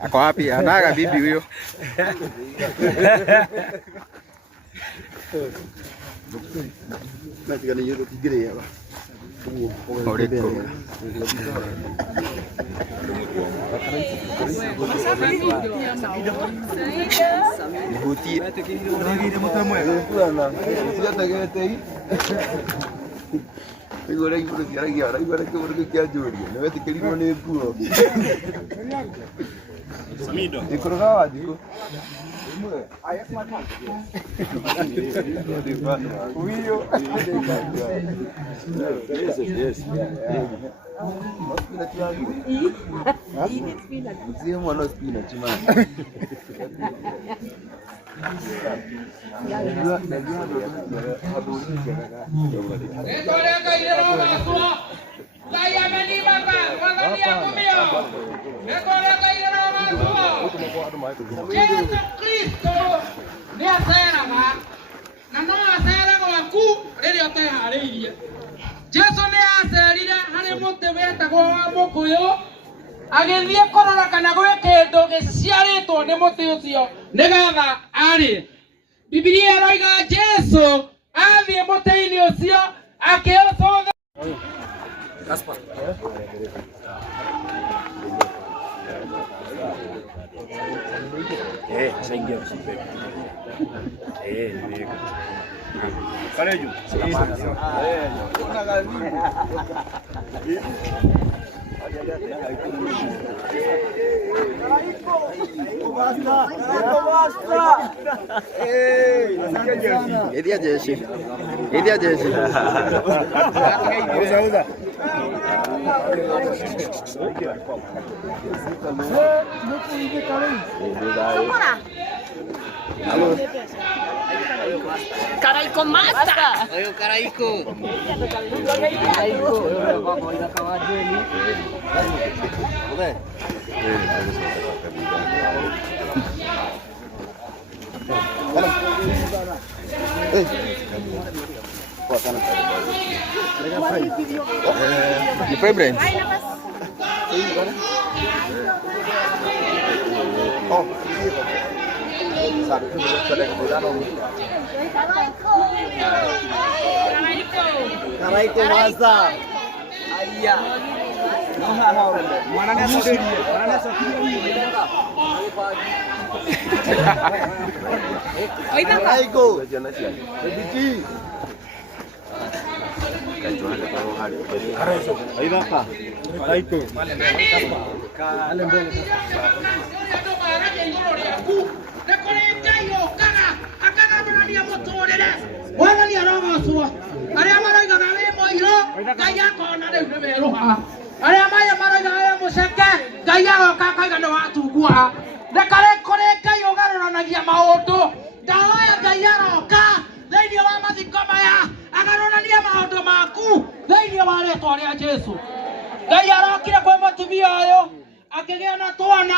Ako wapi? Anaga bibi huyo. Natika ni yote kigire hapa. Agora aí por aqui, agora que eu vou que a Júlia, não vai ter que ir no neco. Samido. E colocava, digo. Aí é mais fácil. Yes. Yesu Kristo ni aceraga na no aceraga waku riria utehariirie. Jesu ni acerire hari muti wetagwo wa mukuyu agithie kurora kana gwi kindu giciaritwo ni muti ucio nigetha ari. Biblia iroiga Jesu athie muti-ini ucio akiucutha. Gaspar. Saingia usipe. Ndio. Karibu. Kuna gazini. Edia jeshi. Uza. Caraíco mata! Olha o Caraíco! You play brains? Oh, sabe que eu vou pegar no Caraíco masa. Ayya. Mana ne sokiri? Caraíco. Biji. Caraíco. Wana ni arogocwo aria maroigaga wi moiro Ngai akona riu ni weruha aria maroigaga wi muceke Ngai agoka akaiga ni watungua reka kuri Ngai ugaruranagia maundu ndahoya Ngai aroka thiini wa mathiko maya agarurania maundu maku thiini wa ritwa ria Jesu. Ngai arokire kwi mutumia uyu akigia na twana